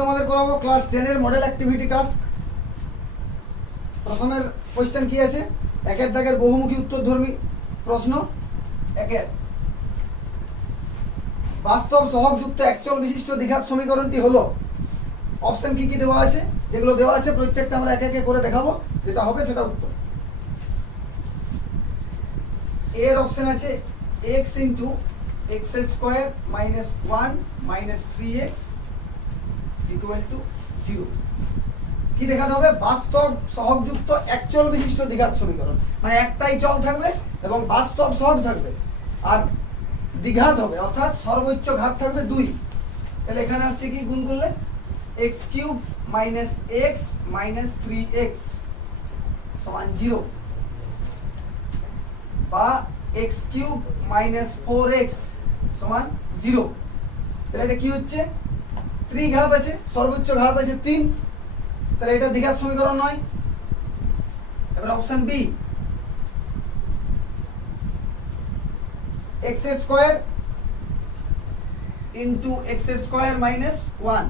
তোমাদের করাবো ক্লাস 10 এর মডেল অ্যাক্টিভিটি টাস্ক। প্রথমের কোশ্চেন কি আছে? একের দাগের বহুমুখী উত্তরধর্মী প্রশ্ন। একের বাস্তব সহগযুক্ত একচল বিশিষ্ট দ্বিঘাত সমীকরণটি হলো। অপশন কি কি দেওয়া আছে? যেগুলো দেওয়া আছে প্রত্যেকটা আমরা একে একে করে দেখাবো, যেটা হবে সেটা উত্তর। এর অপশন আছে x into x square minus 1 minus 3x equal to 0। কি দেখাতে হবে? বাস্তব সহগযুক্ত একচল বিশিষ্ট দ্বিঘাত সমীকরণ, মানে একটাই চল থাকবে এবং বাস্তব সহগ থাকবে আর দ্বিঘাত হবে, অর্থাৎ সর্বোচ্চ ঘাত থাকবে 2। তাহলে এখানে আসছে কি? গুণ করলে x cube minus x minus 3x সমান 0, বা x কিউব মাইনাস 4x সমান 0। তাহলে এটা কি হচ্ছে? ত্রিঘাত আছে, সর্বোচ্চ ঘাত আছে 3, তাহলে এটা দ্বিঘাত সমীকরণ নয়। এবার option B, x square into x square minus 1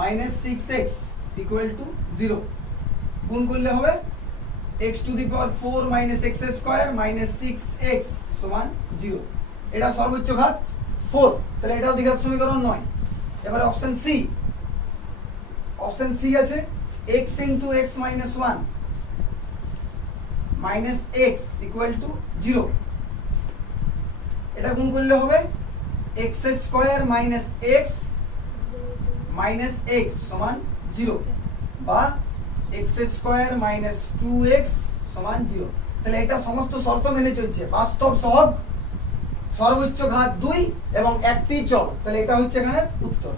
minus 6x equal to 0। গুণ করলে হবে x to the power 4 minus x square minus 6x সমান 0। এটা সর্বোচ্চ ঘাত 4, তাহলে এটাও দ্বিঘাত সমীকরণ নয়। এবারে অপশন সি, অপশন সি আছে x into x minus 1 minus x equal to 0। এটা গুণ করলে হবে x square minus x minus x সমান 0, বা এক্স স্কয়ার মাইনাস 2x সমান 0। তাহলে এটা সমস্ত শর্ত মেনে চলছে। বাস্তব সহগ, সর্বোচ্চ ঘাত 2 এবং একটি চল, তাহলে এটা হচ্ছে এখানে উত্তর।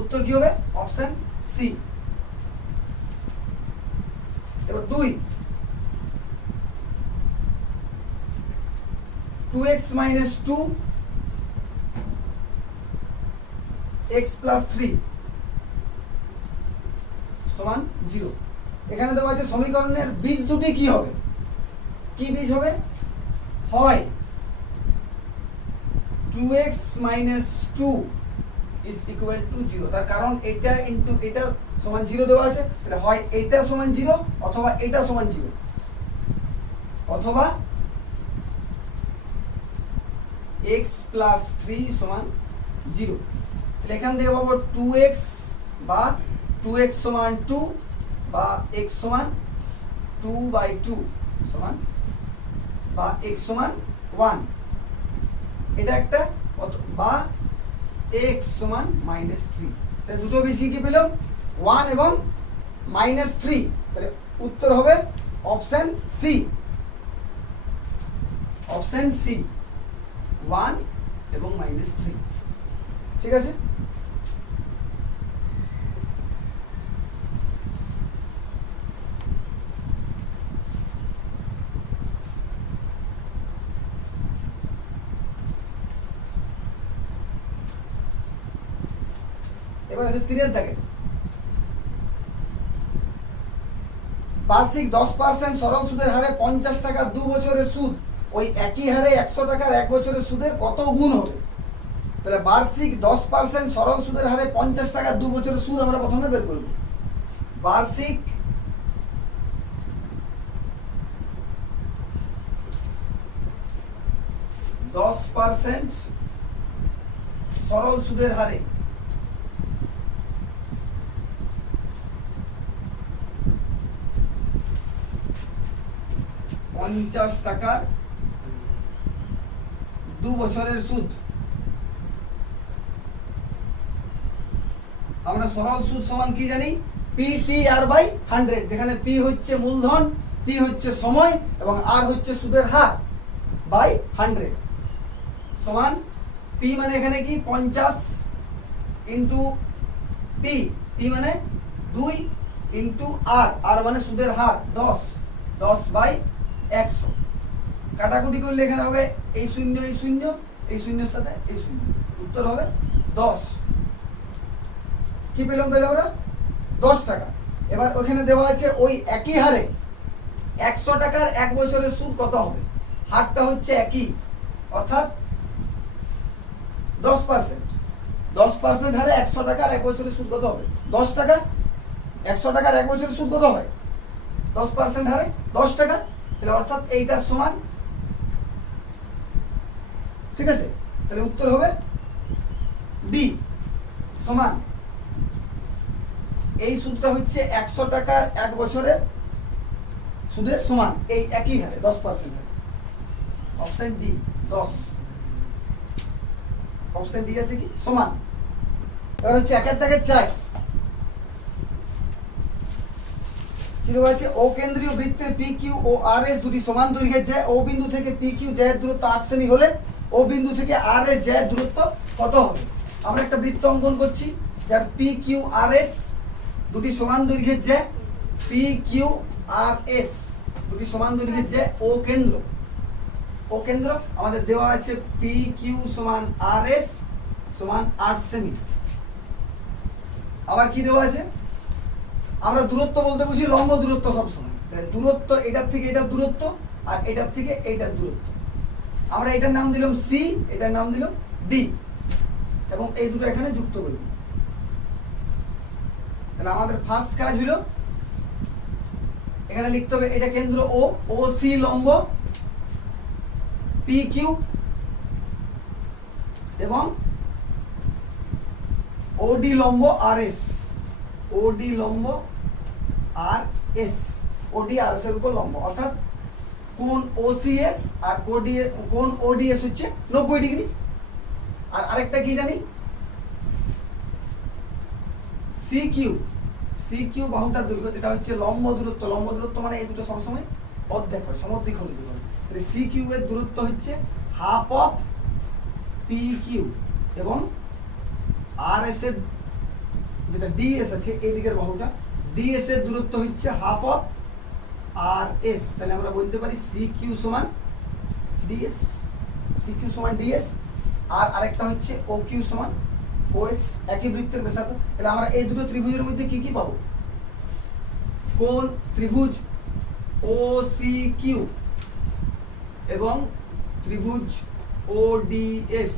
উত্তর কি হবে? Option C. এবার 2, 2x মাইনাস 2 x প্লাস 3 সমান 0। এখানে দেওয়া আছে সমীকরণের বীজ দুটি কি হবে? কি বীজ হবে? হয় 2x minus 2 is equal to 0, তার কারণ এটা ইন্টু এটা সমান 0 দেওয়া আছে, তাহলে হয় এটা সমান 0 অথবা এটা সমান 0, অথবা x প্লাস 3 সমান 0। তাহলে এখান থেকে পাবো 2x বা 2x সমান 2 বা x সমান 2/2 সমান, বা x সমান 1, এটা একটা, বা x সমান মাইনাস 3। তাহলে দুটো বীজ কি কি পেলাম? 1 এবং মাইনাস 3। তাহলে উত্তর হবে অপশন সি। অপশন সি 1 এবং মাইনাস 3। ঠিক আছে? এবার আছে 3 এর দাগে। বার্ষিক 10% সরল সুদের হারে 50 টাকা 2 বছরের সুদ ওই একই হারে 100 টাকার 1 বছরের সুদের কত গুণ হবে? তাহলে বার্ষিক 10% সরল সুদের হারে 50 টাকা 2 বছরের সুদ আমরা প্রথমে বের করব। বার্ষিক 10% সরল সুদের হারে 50 টাকার 2 বছরের সুদ। আমরা সরল সুদ সমান কি জানি? PTR/100, যেখানে P হচ্ছে মূলধন, T হচ্ছে সময় এবং R হচ্ছে সুদের হার বাই 100 সমান P মানে এখানে কি 50 ইন্টু T, T মানে 2 ইন্টু R, R মানে সুদের হার 10, 10/100। কাটাকুটি করলে এখানে হবে এই শূন্য এই শূন্য, এই শূন্যের সাথে এই শূন্য, উত্তর হবে 10। কি পেলাম তাহলে আমরা? 10 টাকা। এবার ওখানে দেওয়া আছে ওই একই হারে 100 টাকার 1 বছরের সুদ কত হবে? হারটা হচ্ছে একই, অর্থাৎ 10%। 10% হারে 100 টাকার 1 বছরের সুদ কত হবে? 10 টাকা। 100 টাকার 1 বছরের সুদ কত হয়? 10% হারে 10 টাকা। তাহলে অর্থাৎ এইটা সমান, ঠিক আছে? তাহলে উত্তর হবে বি সমান, এই সুদটা হচ্ছে 100 টাকার 1 বছরের সুদের সমান, এই একই হারে 10% হারে। Option D 10। অপশন ডি আছে কি সমান। এবার হচ্ছে 1 এর দাগে 4 চিত্র আছে ও কেন্দ্রীয় বৃত্তের পি কিউ ও আর এস দুটি সমান দৈর্ঘ্যের যায়। ও বিন্দু থেকে পি কিউ যায় দূরত্ব 8 সেমি হলে ও বিন্দু থেকে আর এস যায় দূরত্ব কত হবে? আমরা একটা বৃত্ত অঙ্কন করছি যার পি কিউ আর এস দুটি সমান দৈর্ঘ্যের যায়। পি কিউ আর এস দুটি সমান দৈর্ঘ্যের যায় ও কেন্দ্র। ও কেন্দ্র আমাদের দেওয়া আছে পি কিউ সমান আর এস সমান 8 সেমি। আবার কি দেওয়া আছে? আমরা দূরত্ব বলতে বুঝি লম্ব দূরত্ব সবসময়। তাহলে দূরত্ব এটার থেকে এটার দূরত্ব আর এটার থেকে এইটার দূরত্ব। আমরা এটার নাম দিলাম সি, এটার নাম দিলাম ডি এবং এই দুটো এখানে যুক্ত করব। তাহলে আমাদের ফার্স্ট কাজ হলো এখানে লিখতে হবে এটা কেন্দ্র ও, ও সি লম্ব পি কিউ এবং ওডি লম্ব আর এস। ওডি লম্ব আর এস, ওডি আর এস এর উপর লম্ব, অর্থাৎ কোণ ওসিএস আর কোণ ওডিএস হচ্ছে 90 ডিগ্রি। আর আরেকটা কি জানি সি কিউ। সি কিউ বাহুটার দৈর্ঘ্য যেটা হচ্ছে লম্ব দূরত্ব। লম্ব দূরত্ব মানে এই দুটো সবসময় অর্ধেক হয়, সমদ্বিখণ্ডিত হয়। তাহলে সি কিউ এর দূরত্ব হচ্ছে হাফ অফ পি কিউ এবং আর এস এর যেটা ডিএস আছে এই দিকের বাহুটা, ডিএস এর দূরত্ব হচ্ছে হাফ অফ আর এস। তাহলে আমরা বলতে পারি সি কিউ সমান ডিএস। সি কিউ সমান ডিএস। আর আরেকটা হচ্ছে ও কিউ সমান ওএস, একই বৃত্তের ব্যাসার্ধ। তাহলে আমরা এই দুটো ত্রিভুজের মধ্যে কি কি পাবো? কোণ ত্রিভুজ ও সি কিউ এবং ত্রিভুজ ও ডিএস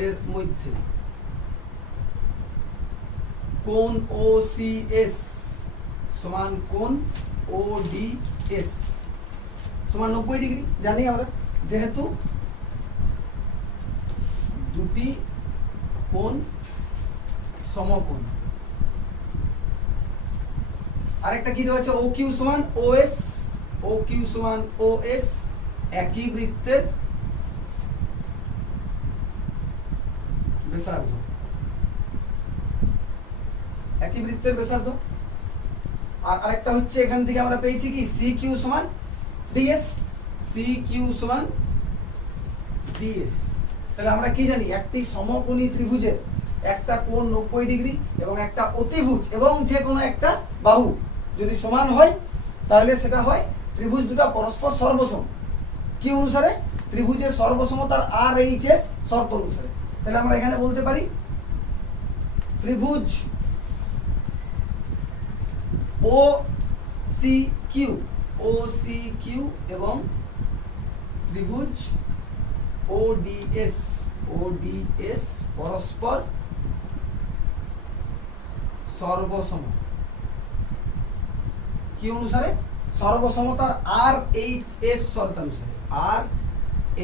এর মধ্যে কোণ ও সি এস সমান কোণ ও ডি এস সমান 90 ডিগ্রি। জানি আমরা যেহেতু দুটি কোণ সমকোণ। আরেকটা কি দেওয়া আছে ও কিউ সমান ওএস। ও কিউ সমান ওএস একই বৃত্তের ব্যাসার্ধ। একই বৃত্তের ব্যাসার্ধ। আর আরেকটা হচ্ছে এখান থেকে আমরা পেয়েছি কি সি কিউ সমান ডিএস। সি কিউ সমান ডিএস। তাহলে আমরা কি জানি একটি সমকোণী ত্রিভুজের একটা কোণ 90 ডিগ্রি এবং একটা অতিভুজ এবং যে কোনো একটা বাহু যদি সমান হয় তাহলে সেটা হয় ত্রিভুজ দুটো পরস্পর সর্বসম। কি অনুসারে? ত্রিভুজের সর্বসমতার আর এইচ এস শর্ত অনুসারে। তাহলে আমরা এখানে বলতে পারি ত্রিভুজ ও সি কিউ, ও সি কিউ এবং ত্রিভুজ ওডিএস, ওডিএস পরস্পর সর্বসম। কি অনুসারে? সর্বসমতার আর এইচ এস শর্ত অনুসারে। আর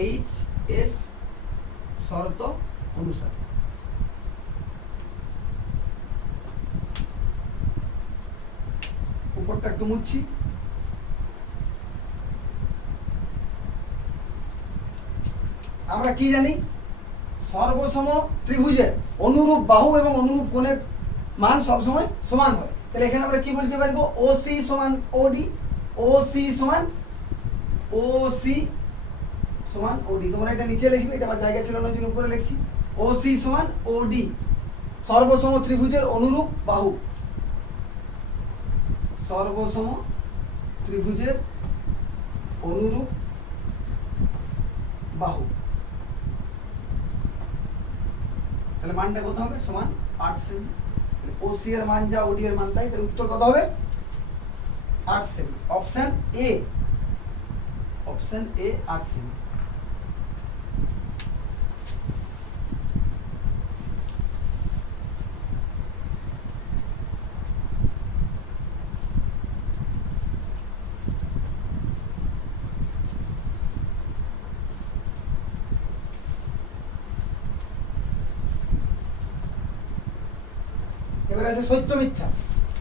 এইচ এস শর্ত অনুসারে। উপরটা একটু মুছছি। আমরা কি জানি সর্বসম ত্রিভুজের অনুরূপ বাহু এবং অনুরূপ কোণের মান সবসময় সমান হয়। তাহলে এখানে আমরা কি বলতে পারবো? ও সি সমান ওডি। ও সি সমান ও সি সমান ওডি। তোমরা এটা নিচে লিখবে, এটা আমার জায়গা ছিল না জন্য উপরে লিখছি। ও সি সমান ওডি সর্বসম ত্রিভুজের অনুরূপ বাহু। সর্বসম ত্রিভুজের অনুরূপ বাহু। তাহলে মানটা কত হবে? সমান 8 সেমি। ওসি এর মান যা ওডি এর মান তাই। তাহলে উত্তর কত হবে? 8 semi. Option A, option A 8 semi. 8 এবারে আছে সত্য মিথ্যা,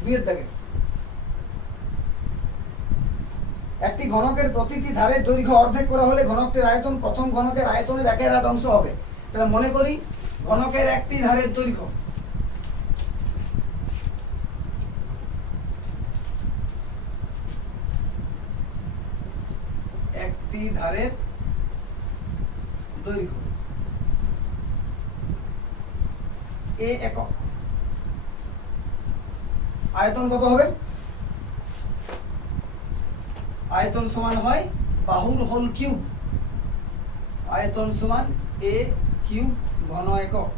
2 এর দাগে। একটি ঘনকের প্রতিটি ধারের দৈর্ঘ্য অর্ধেক করা হলে ঘনকটির আয়তন প্রথম ঘনকের আয়তনের 1/8 অংশ হবে। তাহলে মনে করি ঘনকের একটি ধারের দৈর্ঘ্য, একটি ধারের দৈর্ঘ্য a একক, আয়তন কত হবে? আয়তন সমান হয় বাহুর হোল কিউব, আয়তন সমান a কিউব ঘন একক।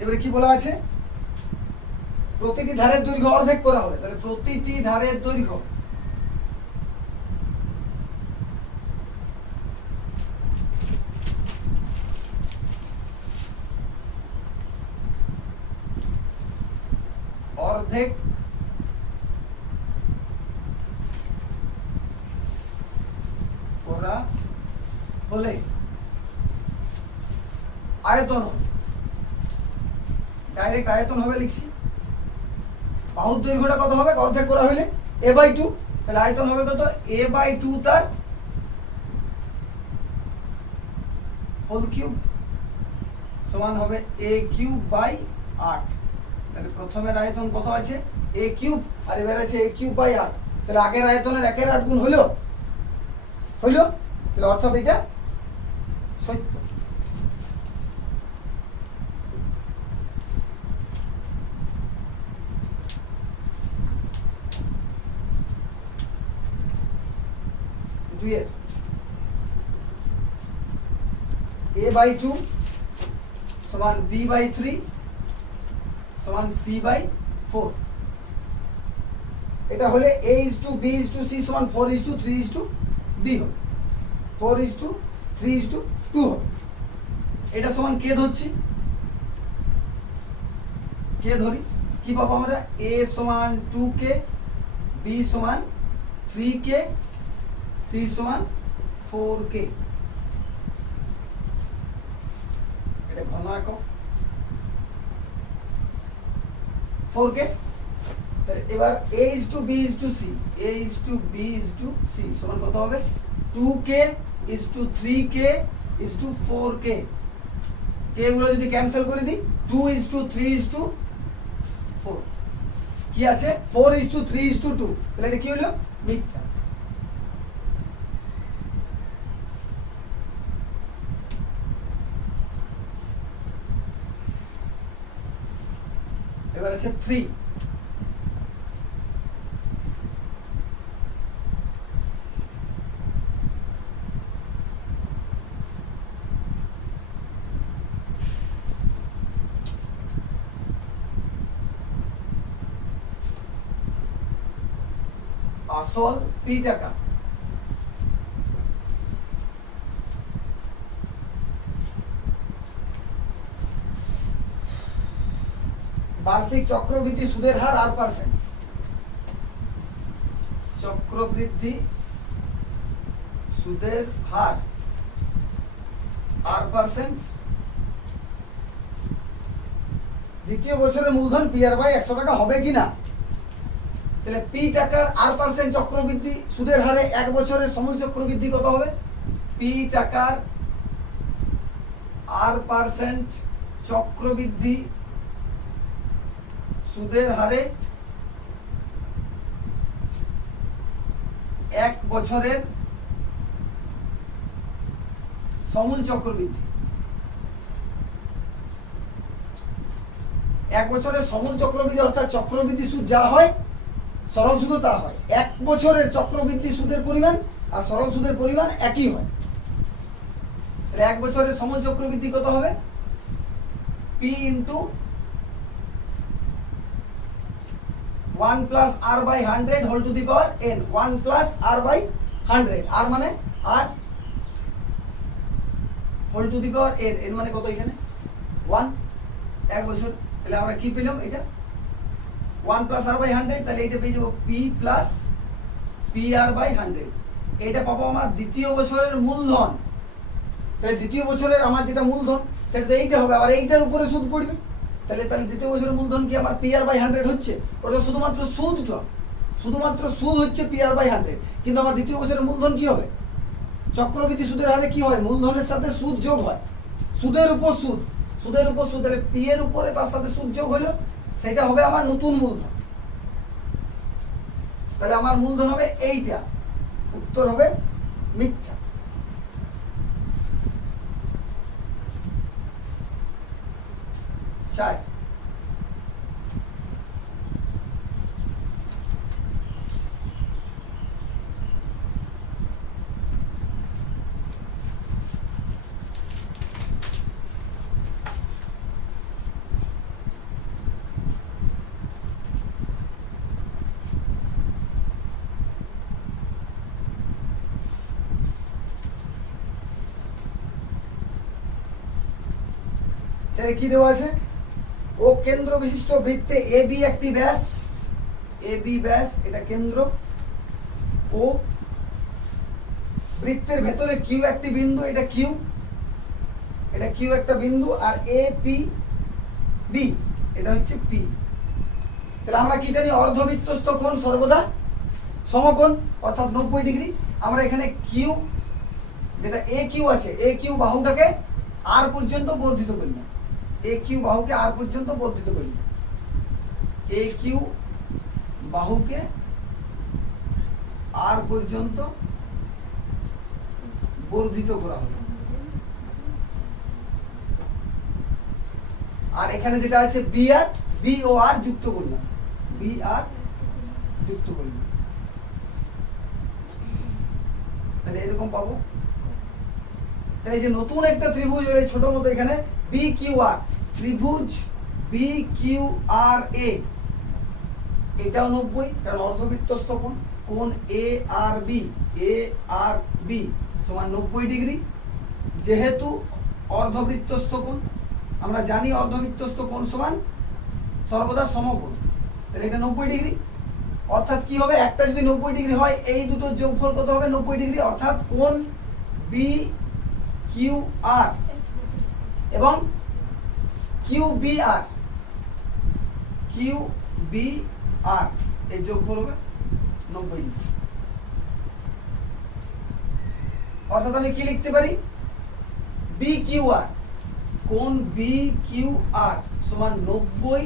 এবারে কি বলা আছে? প্রতিটি ধারের দৈর্ঘ্য অর্ধেক করা হবে, তাহলে প্রতিটি ধারের দৈর্ঘ্য অর্ধেক করা হলে আয়তন, ডাইরেক্ট আয়তন হবে লিখছি। বাহুর দৈর্ঘ্যটা কত হবে অর্ধেক করা হলে? a/2, তাহলে আয়তন হবে কত? a/2 তার হোল কিউব সমান হবে a কিউব বাই 8। তাহলে প্রথমের আয়তন কত আছে? a কিউব, আর এবার আছে a কিউব বাই 8। তাহলে আগের আয়তনের 1/8 গুণ হলো, তাহলে অর্থাৎ এটা সত্য। দুইয়ের a/2 সমান b/3 সমান c/4। এটা হলে a:b:c সমান 4:3:d হবে, 4:3:2 হবে। এটা সমান কে ধরছি? কে ধরি? কি পাবো আমরা? a সমান 2k, b সমান 3k, c সমান 4k। এটা ঘন একক 4k। তাহলে এবার a:b:c, a:b:c সমান কত হবে? 2k, 3k, 4k। কে গুলো যদি ক্যান্সেল করে দিই, 2:3:4 কি আছে? 4:3:2। তাহলে এটা কি হলো? মিথ্যা। এবার আছে 3। আসল p টাকা, বার্ষিক চক্রবৃদ্ধি সুদের হার r%। চক্রবৃদ্ধি সুদের হার r%। দ্বিতীয় বছরের মূলধন pr/100 টাকা হবে কিনা? তাহলে p টাকার r% চক্রবৃদ্ধি সুদের হারে 1 বছরের সমূল চক্রবৃদ্ধি কত হবে? p টাকার r% চক্রবৃদ্ধি সুদের হারে 1 বছরের সমূল চক্রবৃদ্ধি। 1 বছরের সমূল চক্রবৃদ্ধি অর্থাৎ চক্রবৃদ্ধি সুদ যা হয় সরল সুদও তা হয়। 1 বছরের চক্রবৃদ্ধি সুদের পরিমাণ আর সরল সুদের পরিমাণ একই হয়। তাহলে 1 বছরের সমূল চক্রবৃদ্ধি কত হবে? p into 1 plus r/100 whole to the power n। 1 plus r/100, r মানে r whole to the power n, n মানে কত এখানে? 1। 1 বছর, তাহলে আমরা কি পেলাম? এটা 1 প্লাস r/100, তাহলে এটা পেয়ে যাবো p প্লাস pr/100। এটা পাবো আমার দ্বিতীয় বছরের মূলধন। তাহলে দ্বিতীয় বছরের আমার যেটা মূলধন সেটা তো এইটা হবে, আবার এইটার উপরে সুদ পড়বে। তাহলে তাহলে দ্বিতীয় বছরের মূলধন কি আমার PR/100 হচ্ছে? ওটা শুধুমাত্র সুদটা, শুধুমাত্র সুদ হচ্ছে PR/100, কিন্তু আমার দ্বিতীয় বছরের মূলধন কি হবে? চক্রবৃদ্ধি সুদের হারে কি হয়? মূলধনের সাথে সুদ যোগ হয়, সুদের উপর সুদ, সুদের উপর সুদ, তাহলে পি এর উপরে তার সাথে সুদ যোগ হলো, সেটা হবে আমার নতুন মূলধন। তাহলে আমার মূলধন হবে এইটা, উত্তর হবে মিথ্যা। চার, কি দেওয়া আছে? ও কেন্দ্র বিশিষ্ট বৃত্তে AB একটি ব্যাস, AB ব্যাস, এটা কেন্দ্র, ও বৃত্তের ভেতরে কিউ একটি বিন্দু, এটা কিউ, এটা কিউ একটা বিন্দু, আর APB এটা হচ্ছে পি। তাহলে আমরা কি জানি? অর্ধবৃত্তস্থ কোণ সর্বদা সমকোণ, অর্থাৎ 90 ডিগ্রি। আমরা এখানে কিউ, যেটা AQ আছে, AQ বাহুটাকে আর পর্যন্ত বর্ধিত করলাম, AQ বাহুকে আর পর্যন্ত বর্ধিত করি, AQ বাহুকে আর পর্যন্ত বর্ধিত করা হলো। আর এখানে যেটা আছে BR, বি ও আর যুক্ত করলাম, BR যুক্ত করলাম, তাহলে এরকম পাবো। তাহলে এই যে নতুন একটা ত্রিভুজ, ছোট মতো এখানে BQR, ত্রিভুজ BQRA, এটাও 90, কারণ অর্ধবৃত্তস্থ কোণ, কোণ ARB, ARB সমান 90 ডিগ্রি। যেহেতু অর্ধবৃত্তস্থ কোণ, আমরা জানি অর্ধবৃত্তস্থ কোণ সমান সর্বদা সমকোণ, তাহলে এটা 90 ডিগ্রি। অর্থাৎ কি হবে? একটা যদি 90 ডিগ্রি হয়, এই দুটোর যোগফল কত হবে? 90 ডিগ্রি। অর্থাৎ কোণ BQR এবং QBR, QBR এর যোগফল হবে 90 ডিগ্রি। অর্থাৎ আমি কি লিখতে পারি? BQR, কোণ BQR সমান 90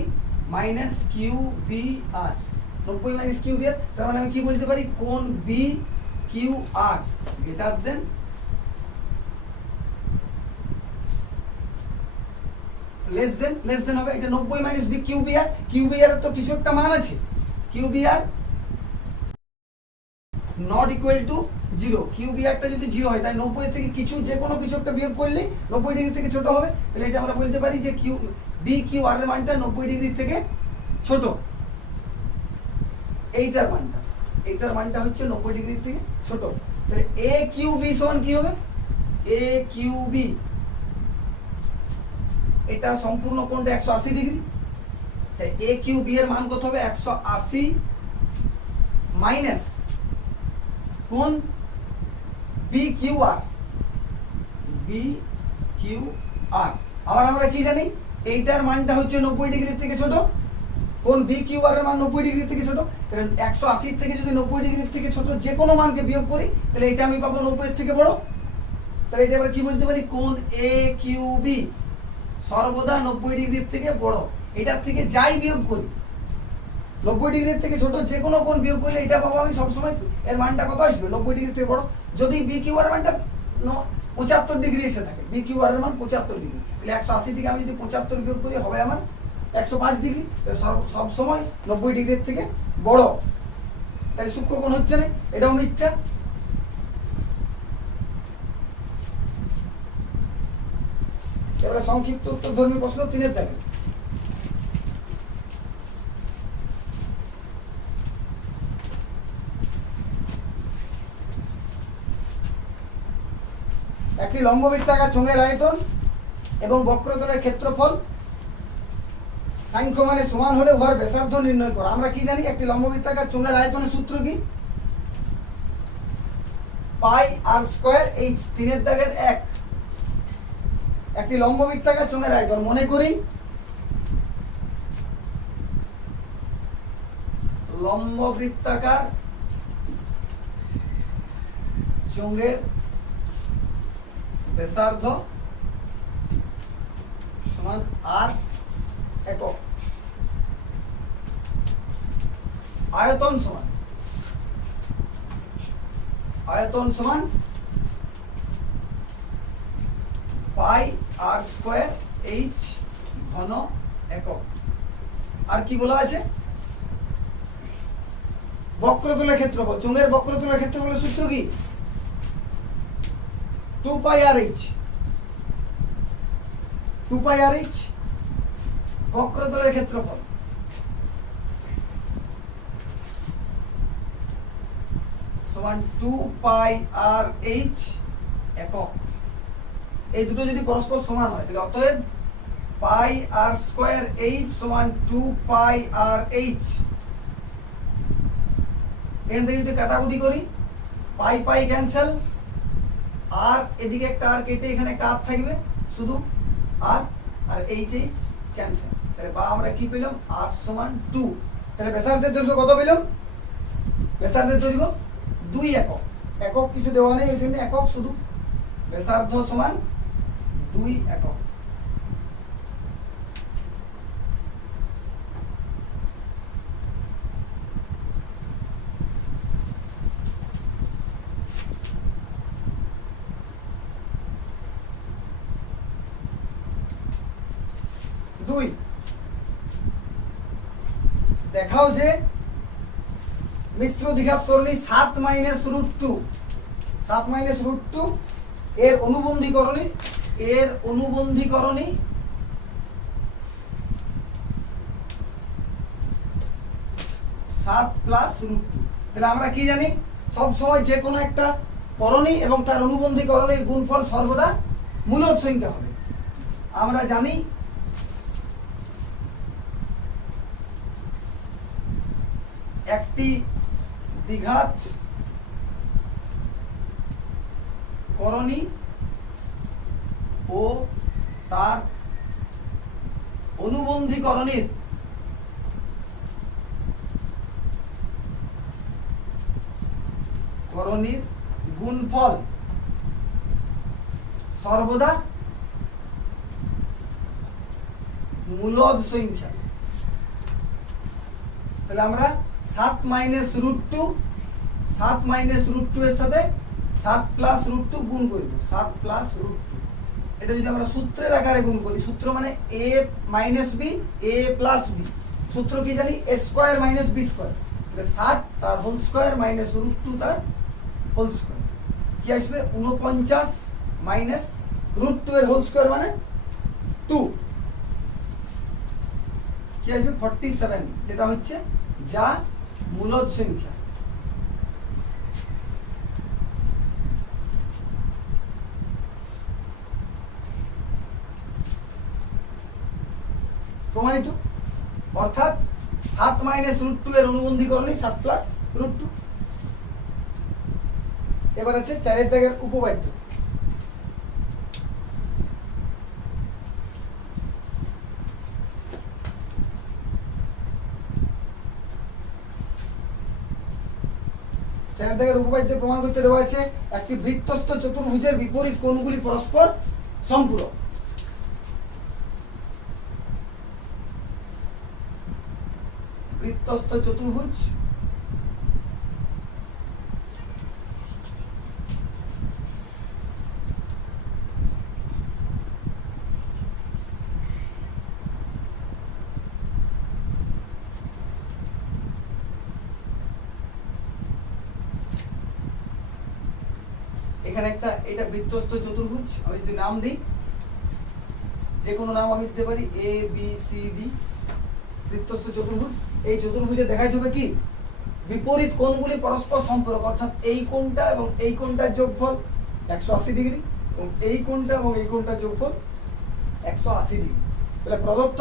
মাইনাস QBR, 90 মাইনাস QBR। তার মানে আমি কি বলতে পারি? কোণ BQR greater than less than হবে, এটা 90 মাইনাস QBR, QBR এর তো কিছু একটা মান আছে, QBR নট ইকুয়াল টু 0, QBRটা যদি 0 হয়, তাই 90 থেকে কিছু, যে কোনো কিছু একটা বিয়োগ করলে 90 ডিগ্রি থেকে ছোট হবে। তাহলে এটা আমরা বলতে পারি যে BQR এর মানটা 90 ডিগ্রি থেকে ছোট। এইটার মানটা হচ্ছে 90 ডিগ্রি থেকে ছোট। তাহলে AQB সমান কি হবে? AQB এটা সম্পূর্ণ কোণটা 180 ডিগ্রি, তাই AQB এর মান কত হবে? 180 মাইনাস কোণ BQR, আবার আমরা কি জানি? এইটার মানটা হচ্ছে 90 ডিগ্রি থেকে ছোট, কোণ BQR এর মান 90 ডিগ্রি থেকে ছোট। তাহলে 180 থেকে যদি 90 ডিগ্রি থেকে ছোট যে কোনো মানকে বিয়োগ করি, তাহলে এটা আমি পাবো 90 এর থেকে বড়। তাহলে এটা আমরা কি বলতে পারি? কোণ AQB সর্বদা 90 ডিগ্রির থেকে বড়। এটার থেকে যাই বিয়োগ করি, 90 ডিগ্রির থেকে ছোট যে কোনো কোণ বিয়োগ করলে এটা পাবো আমি সবসময়, এর মানটা কত আসবে? 90 ডিগ্রির থেকে বড়। যদি BQR এর মানটা 75 ডিগ্রি এসে থাকে, BQR এর মান 75 ডিগ্রি, তাহলে 180 থেকে আমি যদি 75 বিয়োগ করি হবে আমার 105 ডিগ্রি। সবসময় 90 ডিগ্রির থেকে বড়, তাহলে সূক্ষ্ম কোণ হচ্ছে না, এটাও মিথ্যা। এবারে সংক্ষিপ্ত উত্তরধর্মী প্রশ্ন 3-এর দাগে। একটি লম্ববৃত্তাকার চোঙের আয়তন এবং বক্রতলের ক্ষেত্রফল সাংখ্য মানে সমান হলে উহার ব্যাসার্ধ নির্ণয় করা। আমরা কি জানি? একটি লম্ববৃত্তাকার চোঙের আয়তনের সূত্র কি? পাই আর স্কয়ার এইচ, 3-এর দাগের 1। একটি লম্ববৃত্তাকার চোঙের আয়তন, মনে করি লম্ব বৃত্তাকার চোঙের ব্যাসার্ধ সমান আর একক। আয়তন সমান পাই আর স্কয়ার এইচ ঘন একক। আর কি বলা আছে? বক্রতলের ক্ষেত্রফল, চোঙের বক্রতলের ক্ষেত্রফলের সূত্র কি? 2 পাই আর এইচ। 2 পাই আর এইচ বক্রতলের ক্ষেত্রফল সমান 2 পাই আর এইচ একক। এই দুটো যদি পরস্পর সমান হয় তাহলে অতএব পাই আর স্কয়ার এইচ সমান 2 পাই আর এইচ। এখান থেকে যদি কাটাকুটি করি পাই পাই ক্যান্সেল, আর এদিকে একটা আর কেটে এখানে একটা আর থাকবে, শুধু আর আর এইচ এইচ ক্যান্সেল। তাহলে বা আমরা কি পেলাম? আর সমান 2। তাহলে ব্যাসার্ধের দৈর্ঘ্য কত পেলাম? ব্যাসার্ধের দৈর্ঘ্য 2 একক। একক কিছু দেওয়া নেই, এই জন্য একক শুধু। ব্যাসার্ধ সমান 2 একক। দেখাও যে মিশ্র দ্বিঘাত-করণী 7 মাইনাস রুট 2 এর অনুবন্ধীকরণী 7 প্লাস রুট 2। তাহলে আমরা কি জানি? সব সময় যে কোনো একটা করণী এবং তার অনুবন্ধীকরণীর গুণফল সর্বদা মূলদ সংখ্যা হবে। আমরা জানি একটি দ্বিঘাত করণী ও তার অনুবন্ধীকরণীর গুণফল সর্বদা মূলদ সংখ্যা। তাহলে আমরা 7 মাইনাস রুট 2 এর সাথে 7 প্লাস রুট 2 গুণ করব। 7 প্লাস রুট 2 এটা যদি আমরা সূত্রের আকারে গুণ করি, সূত্র মানে a minus b a plus b। সূত্র কি জানি? a square minus b square. তাহলে 7 তার হোল স্কয়ার মাইনাস রুট 2 তার হোল স্কয়ার কি আসবে? 49 মাইনাস রুট 2 এর হোল স্কয়ার মানে 2 কি আসবে? 47, যেটা হচ্ছে যা মূলদ সংখ্যা। প্রমাণিত। অর্থাৎ 7 মাইনাস রুট 2 এর অনুবন্ধীকরণী 7 প্লাস রুট 2। এবার আছে 4 দাগের উপপাদ্য। উপপাদ্য প্রমাণ করতে দেওয়া আছে একটি বৃত্তস্থ চতুর্ভুজের বিপরীত কোণগুলি পরস্পর সম্পূরক। বৃত্তস্থ চতুর্ভুজ এখানে একটা, এটা বৃত্তস্থ চতুর্ভুজ। আমি যদি নাম দিই, যে কোনো নাম আমি দিতে পারি, এ বি সি ডি। বৃত্তস্থ চতুর্ভুজ। এই চতুর্ভুজে দেখাইতে হবে কি? বিপরীত কোণগুলি পরস্পর সম্পূরক। অর্থাৎ এই কোণটা এবং এই কোণটার যোগফল 180 ডিগ্রি এবং এই কোণটা এবং এই কোণটার যোগফল 180 ডিগ্রি। তাহলে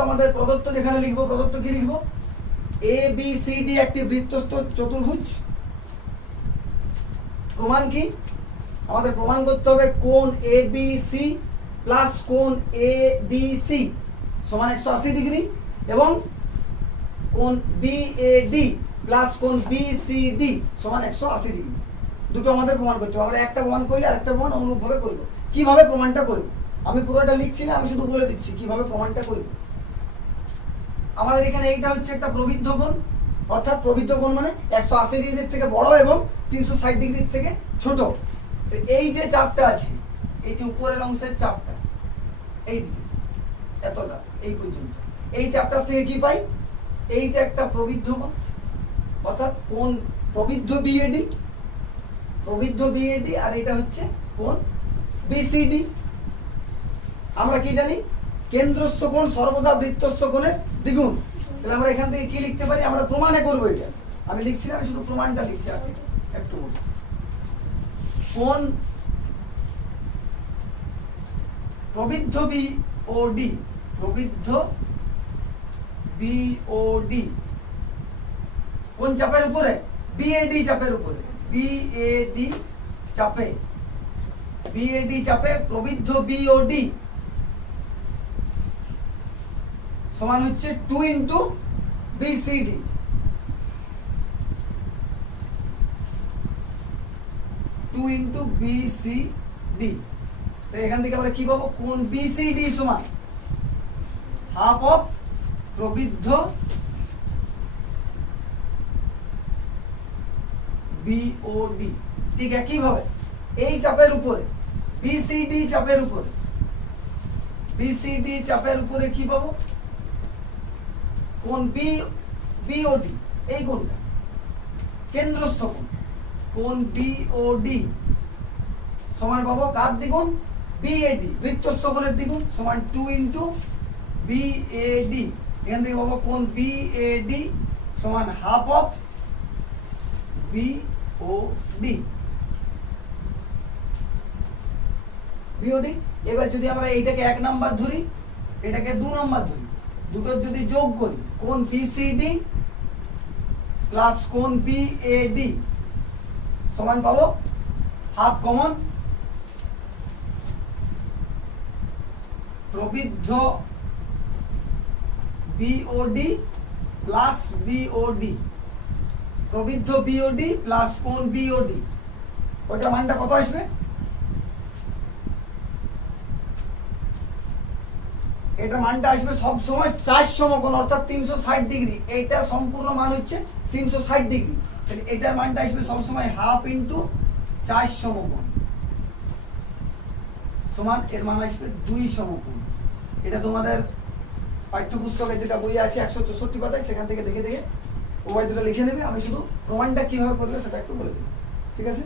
আমাদের প্রদত্ত যেখানে লিখবো, প্রদত্ত কি লিখবো? এ বি সি ডি একটি বৃত্তস্থ চতুর্ভুজ। প্রমাণ কি? আমাদের প্রমাণ করতে হবে কোণ এ বি সি প্লাস কোণ এ বি সি সমান 180 ডিগ্রি এবং কোণ বি এ ডি প্লাস কোণ বিসিডি সমান 180 ডিগ্রি। দুটো আমাদের প্রমাণ করতে হবে। আমরা একটা প্রমাণ করলে আরেকটা প্রমাণ অনুরূপভাবে করব। কিভাবে প্রমাণটা করব আমি পুরোটা লিখছি না, আমি শুধু বলে দিচ্ছি কিভাবে প্রমাণটা করব। আমাদের এখানে এইটা হচ্ছে একটা প্রবৃদ্ধ কোণ, অর্থাৎ প্রবৃদ্ধ কোণ মানে 180 ডিগ্রির থেকে বড় এবং 360 ডিগ্রির থেকে ছোট। এই যে চাপটা আছে, এই যে উপরের অংশের চাপটা, এই দিকে এতটা এই পর্যন্ত, এই চাপটার থেকে কি পাই, এইটা একটা প্রবৃদ্ধ কোণ, অর্থাৎ কোণ প্রবৃদ্ধ বিএডি, প্রবৃদ্ধ বিএডি, আর এটা হচ্ছে কোণ বিসিডি। আমরা কি জানি, কেন্দ্রস্থ কোণ সর্বদা বৃত্তস্থ কোণের দ্বিগুণ। তাহলে আমরা এখান থেকে কি লিখতে পারি, আমরা প্রমাণে করবো এটা। আমি লিখছি না, আমি শুধু প্রমাণটা লিখছি। একটু কোণ প্রবৃদ্ধ বিওডি, প্রবৃদ্ধ বিওডি কোন চাপের উপরে, বিএডি চাপের উপরে, বিএডি চাপে, বিএডি চাপে প্রবৃদ্ধ বিওডি সমান হচ্ছে 2 ইন্টু বিসিডি। 2 into BCD. তো এখান থেকে আমরা কি পাবো, কোণ বিসিডি সমান হাফ অফ প্রবৃদ্ধ বিওডি। ঠিক একইভাবে এই চাপের উপরে, বিসিডি চাপের উপরে, বিসিডি চাপের উপরে কি পাবো, কোণ বিওডি, এই কোণটা কেন্দ্রস্থ কোণ, কোণ বিওডি সমান পাবো কার দ্বিগুণ, বিএডি, বৃত্তস্থ কোণের দ্বিগুণ, সমান 2 ইন্টু বিএডি। এখান থেকে পাবো কোণ বিএডি সমান হাফ অফ বিওডি। বিওডি। এবার যদি আমরা এইটাকে 1 নাম্বার ধরি, এটাকে 2 নাম্বার ধরি, দুটোর যদি যোগ করি, কোণ বিসিডি প্লাস কোণ বিএডি সমান পাবো হাফ কমন প্রবৃদ্ধ বিওডি প্লাস বিওডি, প্রবৃদ্ধ বিওডি প্লাস কোণ বিওডি। ওটা মানটা কত আসবে, এটা মানটা আসবে সব সময় 4 সমকোণ, অর্থাৎ 360 ডিগ্রি। এইটা সম্পূর্ণ মান হচ্ছে 360 ডিগ্রি। তাহলে এটার মানটা আসবে সব সময় হাফ ইন্টু 4 সমকোণ সমান এর মান আসবে 2 সমকোণ। এটা তোমাদের পাঠ্যপুস্তকে যেটা বই আছে 164 পাতায়, সেখান থেকে দেখে দেখে উভয় দুটো লিখে নেবে। আমি শুধু প্রমাণটা কিভাবে করবে সেটা একটু বলে দেবো, ঠিক আছে।